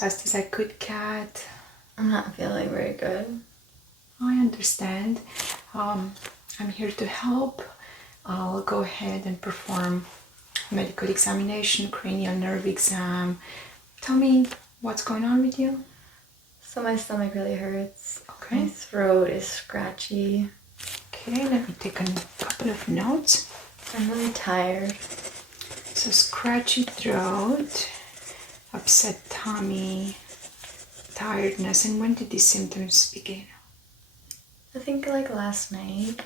fast as I could, Kat. I'm not feeling very good. I understand. I'm here to help. I'll go ahead and perform a medical examination, cranial nerve exam. Tell me what's going on with you. So my stomach really hurts. Okay. My throat is scratchy. Okay, let me take a couple of notes. I'm really tired. So scratchy throat, upset tummy, tiredness. And when did these symptoms begin? I think like last night.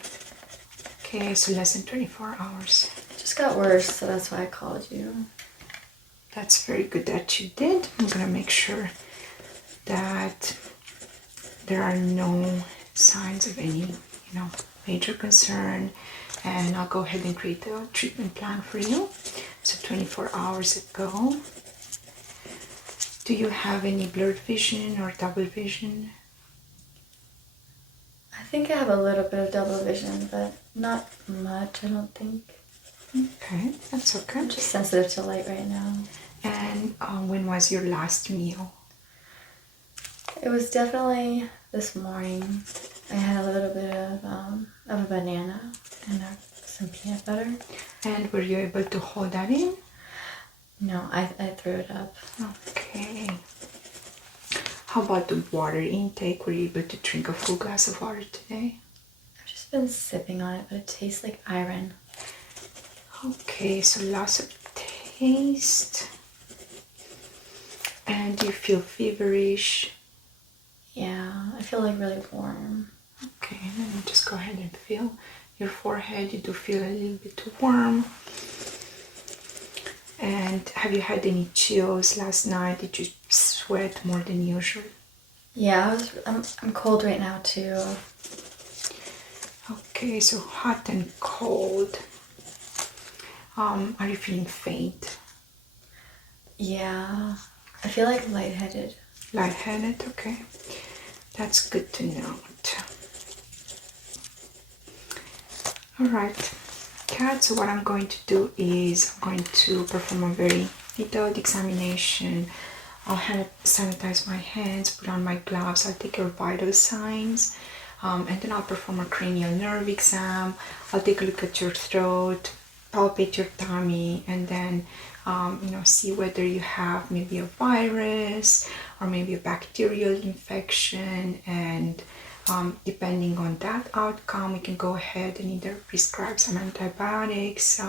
Okay, so less than 24 hours. It just got worse, so that's why I called you. That's very good that you did. I'm gonna make sure that there are no signs of any, major concern, and I'll go ahead and create a treatment plan for you. So 24 hours ago. Do you have any blurred vision or double vision? I think I have a little bit of double vision, but not much, I don't think. Okay, that's okay. I'm just sensitive to light right now. And when was your last meal? It was definitely this morning. I had a little bit of a banana and some peanut butter. And were you able to hold that in? No, I threw it up. Okay. How about the water intake? Were you able to drink a full glass of water today? I've just been sipping on it, but it tastes like iron. Okay, so loss of taste. And do you feel feverish? Yeah, I feel like really warm. Okay, let me just go ahead and feel your forehead. You do feel a little bit warm. And have you had any chills last night? Did you sweat more than usual? Yeah, I'm cold right now too. Okay, so hot and cold. Are you feeling faint? Yeah, I feel like lightheaded. Lightheaded, okay. That's good to note. Alright, Kat, so what I'm going to do is I'm going to perform a very detailed examination. I'll sanitize my hands, put on my gloves, I'll take your vital signs, and then I'll perform a cranial nerve exam. I'll take a look at your throat, palpate your tummy, and then see whether you have maybe a virus or maybe a bacterial infection, and depending on that outcome, we can go ahead and either prescribe some antibiotics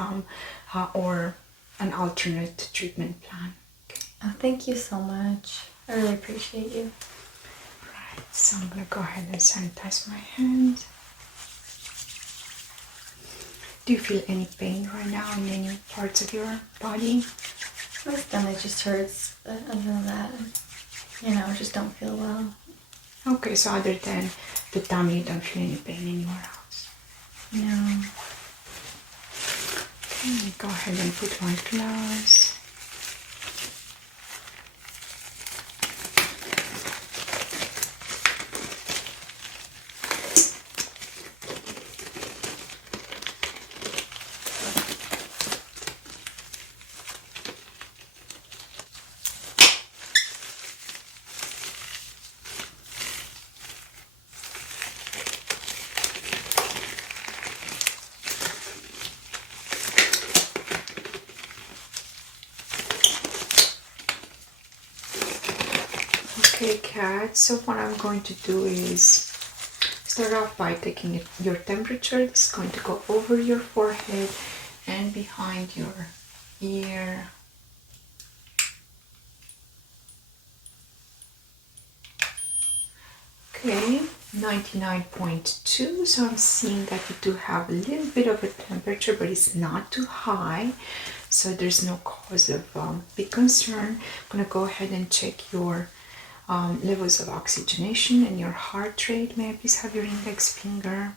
or an alternate treatment plan. Okay. Oh, thank you so much. I really appreciate you. Right, so I'm gonna go ahead and sanitize my hands. Do you feel any pain right now in any parts of your body? My stomach just hurts, but other than that, I just don't feel well. Okay, so other than the tummy, you don't feel any pain anywhere else? No. Okay, let me go ahead and put my gloves. Okay, Kat, so what I'm going to do is start off by taking your temperature. This is going to go over your forehead and behind your ear. Okay, 99.2. So I'm seeing that you do have a little bit of a temperature, but it's not too high. So there's no cause of big concern. I'm going to go ahead and check your levels of oxygenation and your heart rate. May I please have your index finger?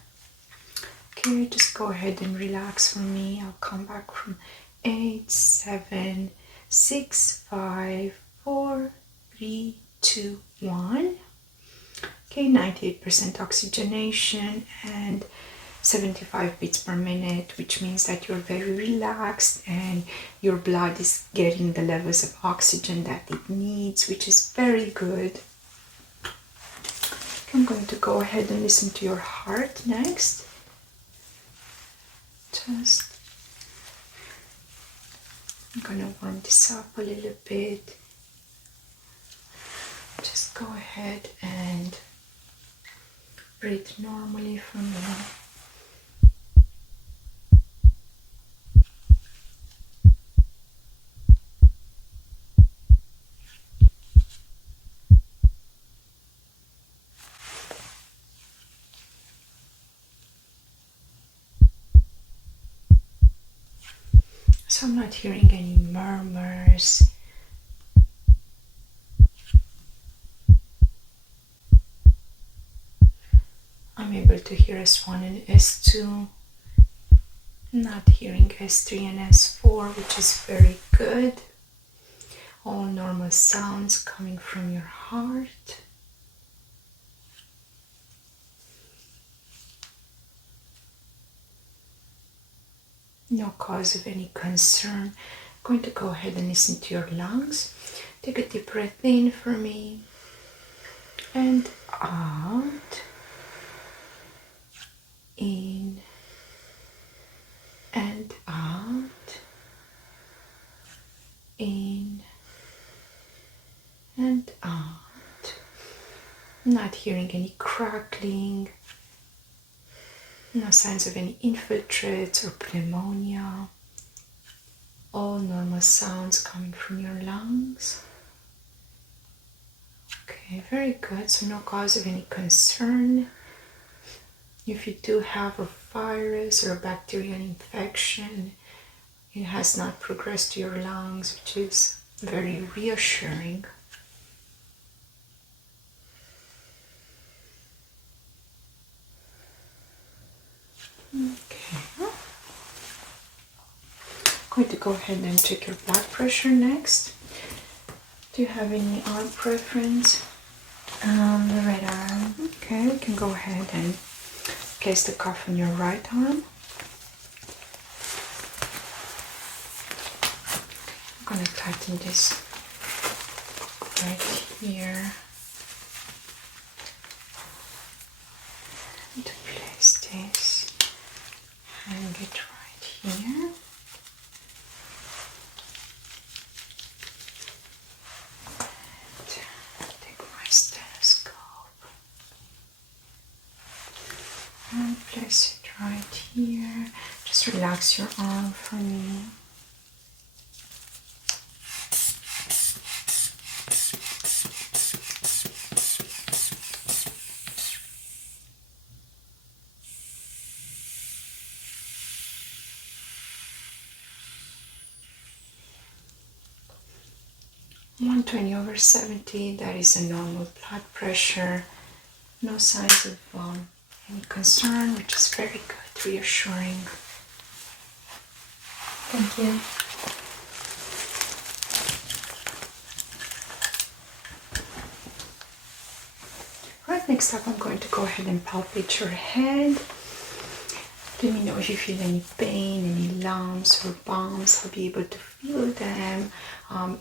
Okay, just go ahead and relax for me. I'll come back from 8, 7, 6, 5, 4, 3, 2, 1. Okay, 98% oxygenation and 75 beats per minute, which means that you're very relaxed and your blood is getting the levels of oxygen that it needs, which is very good. I'm going to go ahead and listen to your heart next. I'm going to warm this up a little bit. Just go ahead and breathe normally for me. So I'm not hearing any murmurs. I'm able to hear S1 and S2. Not hearing S3 and S4, which is very good. All normal sounds coming from your heart. No cause of any concern. I'm going to go ahead and listen to your lungs. Take a deep breath in for me and out. In and out. In and out. Not hearing any crackling. No signs of any infiltrates or pneumonia. All normal sounds coming from your lungs. Okay, very good. So no cause of any concern. If you do have a virus or a bacterial infection, it has not progressed to your lungs, which is very reassuring. Okay. I'm going to go ahead and check your blood pressure next. Do you have any arm preference? The right arm. Okay, we can go ahead and place the cuff on your right arm. I'm going to tighten this right here. And to place this and get right here. And take my stethoscope and place it right here. Just relax your arm for me. (120/70), that is a normal blood pressure. No signs of any concern, which is very good, reassuring. Thank you. Right, next up I'm going to go ahead and palpate your head. Let me know if you feel any pain, any lumps or bumps. I'll be able to feel them.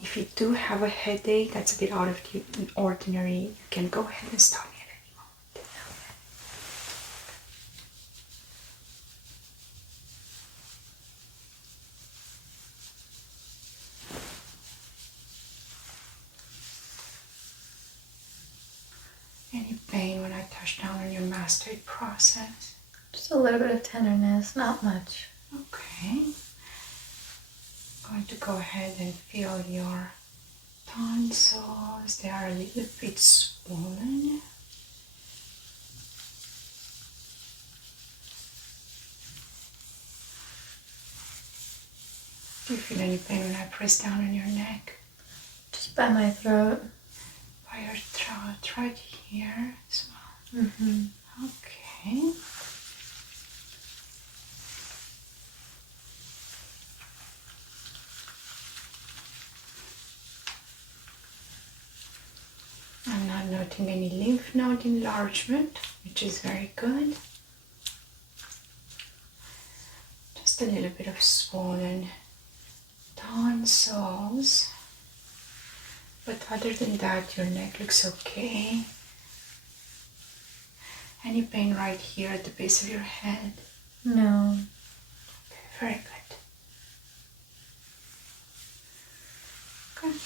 If you do have a headache that's a bit out of the ordinary, you can go ahead and stop me at any moment. Any pain when I touch down on your mastoid process? Just a little bit of tenderness, not much. Okay. I'm going to go ahead and feel your tonsils. They are a little bit swollen. Do you feel any pain when I press down on your neck? Just by my throat. By your throat, right here as well. Okay. I'm not noting any lymph node enlargement, which is very good. just a little bit of swollen tonsils. But other than that, your neck looks okay. Any pain right here at the base of your head? No. Okay, very good. Okay.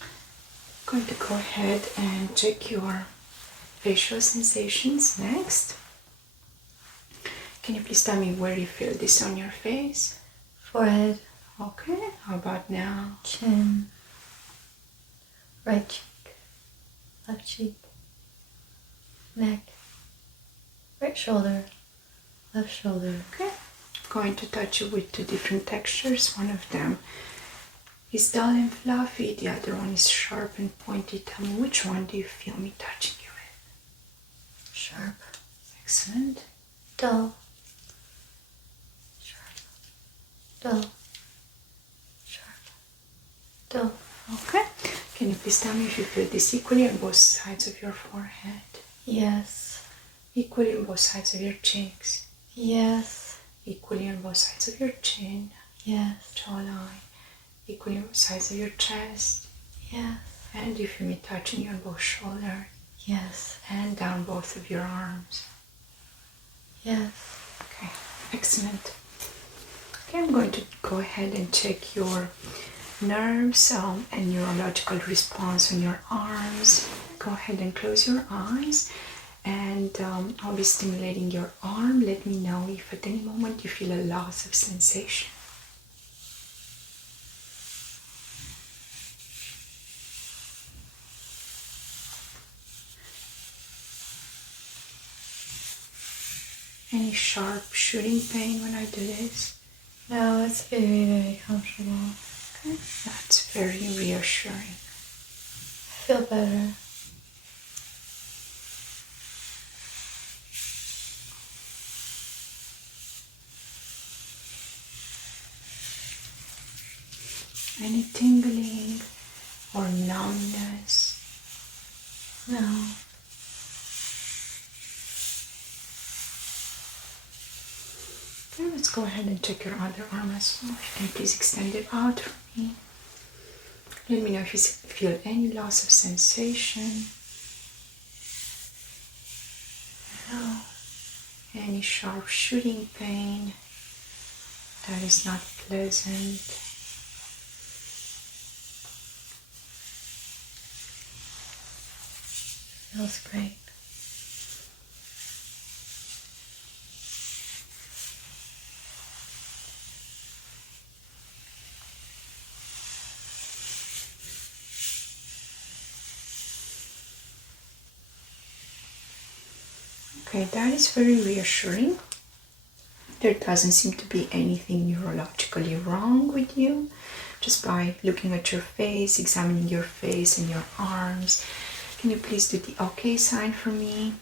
I'm going to go ahead and check your facial sensations next. Can you please tell me where you feel this on your face? Forehead. Okay, how about now? Chin. Right cheek. Left cheek. Neck. Right shoulder. Left shoulder. Okay, I'm going to touch you with two different textures. One of them is dull and fluffy, the other one is sharp and pointy. Tell me, which one do you feel me touching you with? Sharp. Excellent. Dull. Sharp. Dull. Sharp. Dull. Okay. Can you please tell me if you feel this equally on both sides of your forehead? Yes. Equally on both sides of your cheeks? Yes. Equally on both sides of your chin? Yes. Jawline? Equally on both sides of your chest? Yes. And do you feel me touching you on both shoulders? Yes. And down both of your arms? Yes. Okay, excellent. Okay, I'm going to go ahead and check your nerves and neurological response on your arms. Go ahead and close your eyes, and I'll be stimulating your arm. Let me know if at any moment you feel a loss of sensation. Any sharp shooting pain when I do this? No, it's very, very comfortable. Okay, that's very reassuring. I feel better. Any tingling or numbness? No. Okay, let's go ahead and check your other arm as well. If you can please extend it out for me. Let me know if you feel any loss of sensation. No. Any sharp shooting pain that is not pleasant. Feels great. Okay, that is very reassuring. There doesn't seem to be anything neurologically wrong with you. Just by looking at your face, examining your face and your arms. Can you please do the OK sign for me?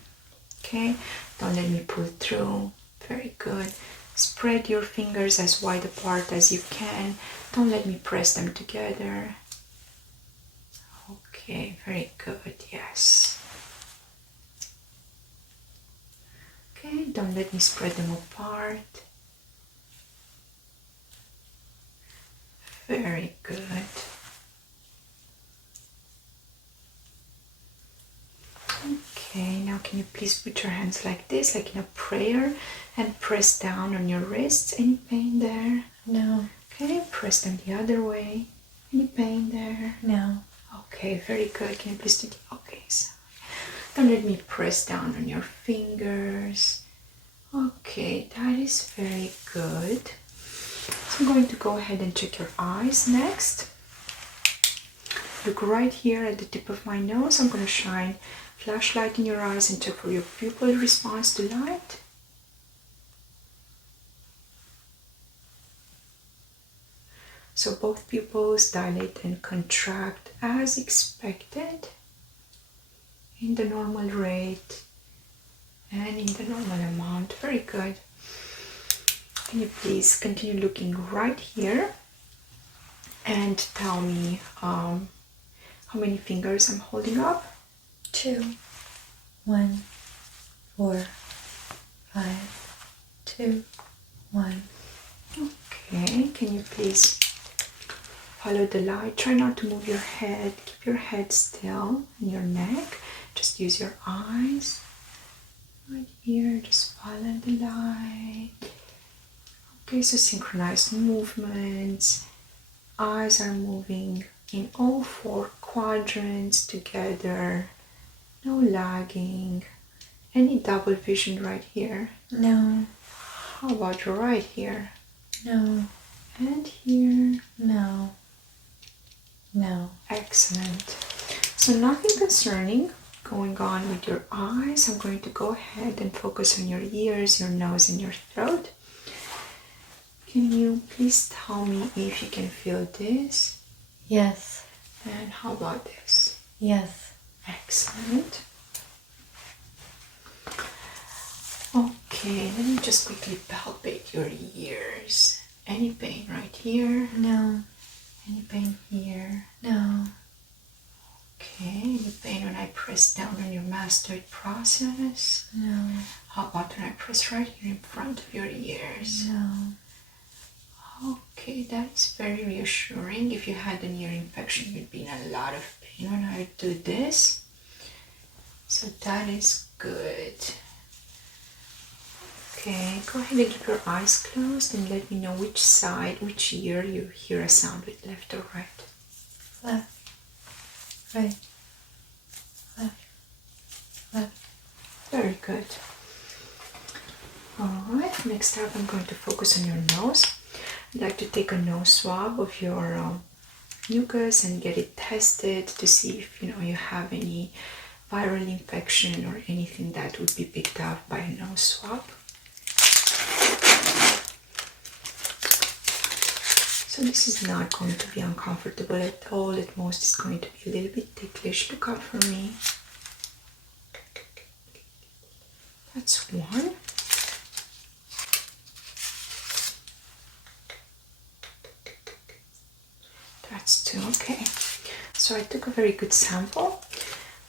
Okay, don't let me pull through. Very good. Spread your fingers as wide apart as you can. Don't let me press them together. Okay, very good, yes. Okay, don't let me spread them apart. Very good. Okay, now can you please put your hands like this, like in a prayer, and press down on your wrists? Any pain there? No. Okay, press them the other way. Any pain there? No. Okay, very good. Can you please do the okay side? Don't let me press down on your fingers. Okay, that is very good. So I'm going to go ahead and check your eyes next. Look right here at the tip of my nose. I'm going to shine flashlight in your eyes and check for your pupil response to light. So both pupils dilate and contract as expected in the normal rate and in the normal amount. Very good. Can you please continue looking right here and tell me how many fingers I'm holding up? 2, 1, 4, 5, 2, 1, can you please follow the light? Try not to move your head. Keep your head still and your neck. Just use your eyes. Right here, just follow the light. Okay, so synchronized movements. Eyes are moving in all 4 quadrants together. No lagging. Any double vision right here? No. How about right here? No. And here? No. No. Excellent. So nothing concerning going on with your eyes. I'm going to go ahead and focus on your ears, your nose, and your throat. Can you please tell me if you can feel this? Yes. And how about this? Yes. Excellent. Okay, let me just quickly palpate your ears. Any pain right here? No. Any pain here? No. Okay, any pain when I press down on your mastoid process? No. How about when I press right here in front of your ears? No. Okay, that is very reassuring. If you had an ear infection, you'd be in a lot of pain when I do this. So that is good. Okay, go ahead and keep your eyes closed and let me know which side, which ear you hear a sound with, left or right. Left. Right. Left. Left. Very good. Alright, next up I'm going to focus on your nose. I'd like to take a nose swab of your mucus and get it tested to see if you have any viral infection or anything that would be picked up by a nose swab. So this is not going to be uncomfortable at all. At most it's going to be a little bit ticklish. Look up for me. That's one. That's two. Okay. So I took a very good sample.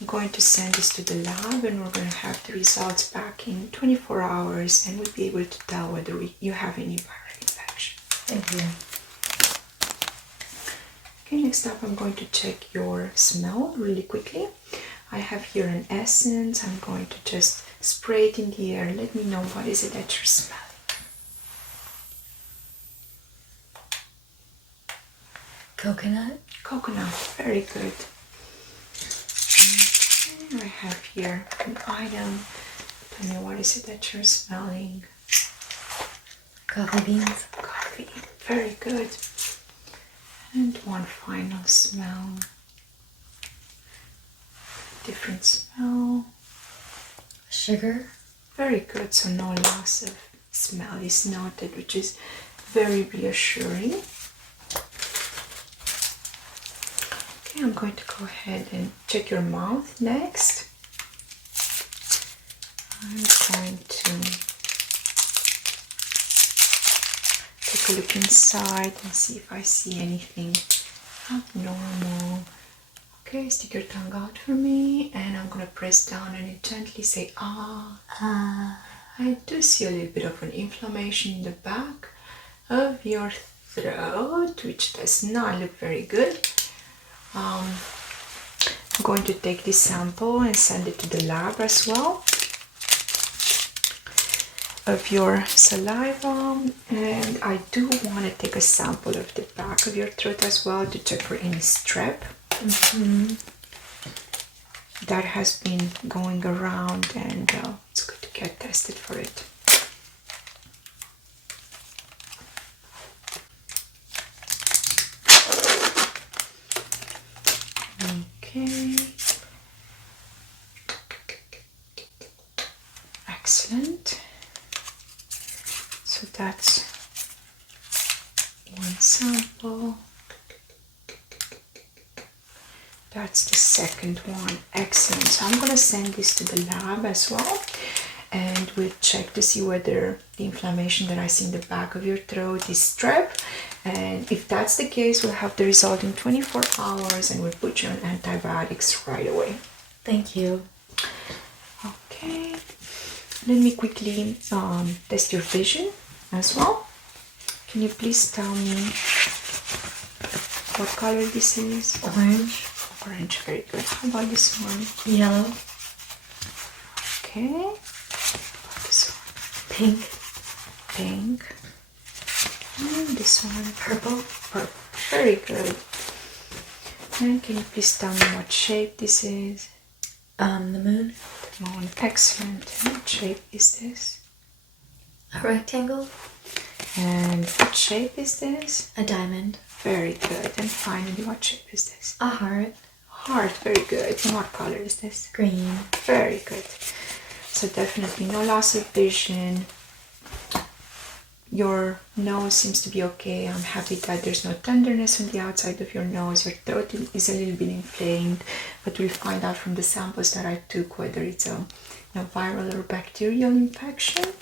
I'm going to send this to the lab and we're going to have the results back in 24 hours and we'll be able to tell whether you have any viral infection. Thank you. Okay, next up I'm going to check your smell really quickly. I have here an essence. I'm going to just spray it in the air. Let me know what is it that you're smelling. Coconut. Coconut, very good. Okay, I have here an item. Tell me what is it that you're smelling. Coffee beans. Coffee, very good. And one final smell. Different smell. Sugar. Very good, so no loss of smell is noted, which is very reassuring. Okay, I'm going to go ahead and check your mouth next. I'm going to take a look inside and see if I see anything abnormal. Okay, stick your tongue out for me and I'm going to press down on it gently, say ah. Ah. I do see a little bit of an inflammation in the back of your throat, which does not look very good. I'm going to take this sample and send it to the lab as well of your saliva, and I do want to take a sample of the back of your throat as well to check for any strep that has been going around, and it's good to get tested for it. Okay. Excellent. So that's one sample. That's the second one. Excellent. So I'm going to send this to the lab as well, and we'll check to see whether the inflammation that I see in the back of your throat is strep, and if that's the case, we'll have the result in 24 hours and we'll put you on antibiotics right away. Thank you. Okay, let me quickly test your vision as well. Can you please tell me what color this is? Orange. Orange, very good. How about this one? Yellow. Okay. How about this one? Pink. Pink. And this one? Purple. Purple. Very good. And can you please tell me what shape this is? The moon. The moon. Excellent. And what shape is this? A rectangle. And what shape is this? A diamond. Very good. And finally, what shape is this? A heart. Heart. Very good. And what color is this? Green. Very good. So definitely no loss of vision. Your nose seems to be okay. I'm happy that there's no tenderness on the outside of your nose. Your throat is a little bit inflamed, but we'll find out from the samples that I took whether it's a viral or bacterial infection.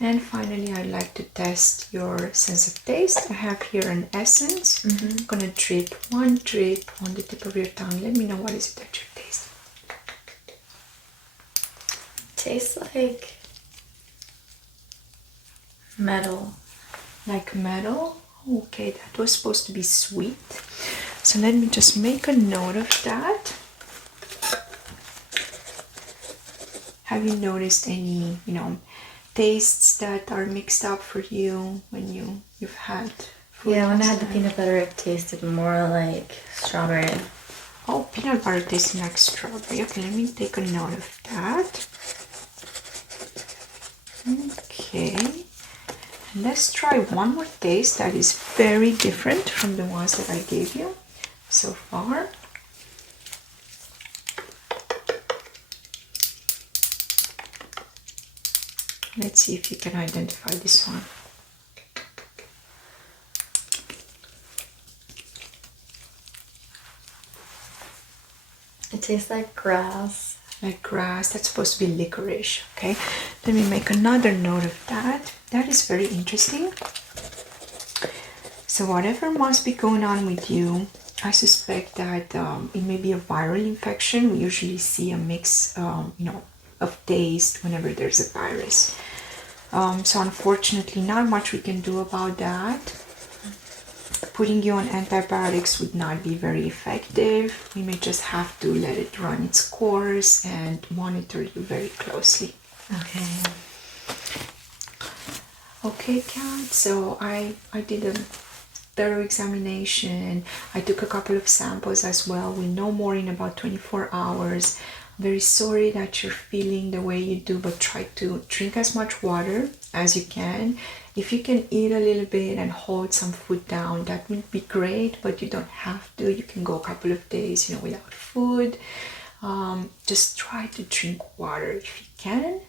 And finally, I'd like to test your sense of taste. I have here an essence. I'm gonna drip one drip on the tip of your tongue. Let me know what is it that you're tasting. Tastes like metal. Like metal? Okay, that was supposed to be sweet. So let me just make a note of that. Have you noticed any, tastes that are mixed up for you when you've had food? Yeah, when I had the peanut butter, it tasted more like strawberry. Oh, peanut butter tasting like strawberry. Okay, let me take a note of that. Okay. And let's try one more taste that is very different from the ones that I gave you so far. Let's see if you can identify this one. It tastes like grass. Like grass. That's supposed to be licorice. Okay, let me make another note of that. That is very interesting. So whatever must be going on with you, I suspect that it may be a viral infection. We usually see a mix of taste whenever there's a virus. So unfortunately, not much we can do about that. Putting you on antibiotics would not be very effective. We may just have to let it run its course and monitor you very closely. Okay. Okay, Kat, so I did a thorough examination. I took a couple of samples as well. We know more in about 24 hours. I'm very sorry that you're feeling the way you do, but try to drink as much water as you can. If you can eat a little bit and hold some food down, that would be great, but you don't have to. You can go a couple of days, without food. Just try to drink water if you can.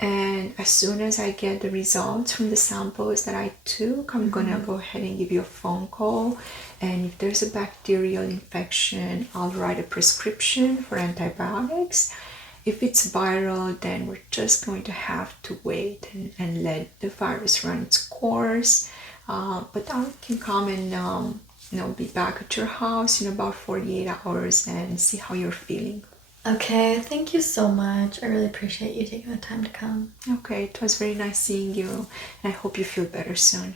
And as soon as I get the results from the samples that I took, I'm gonna go ahead and give you a phone call. And if there's a bacterial infection, I'll write a prescription for antibiotics. If it's viral, then we're just going to have to wait and let the virus run its course. But I can come and be back at your house in about 48 hours and see how you're feeling. Okay, thank you so much. I really appreciate you taking the time to come. Okay, it was very nice seeing you, and I hope you feel better soon.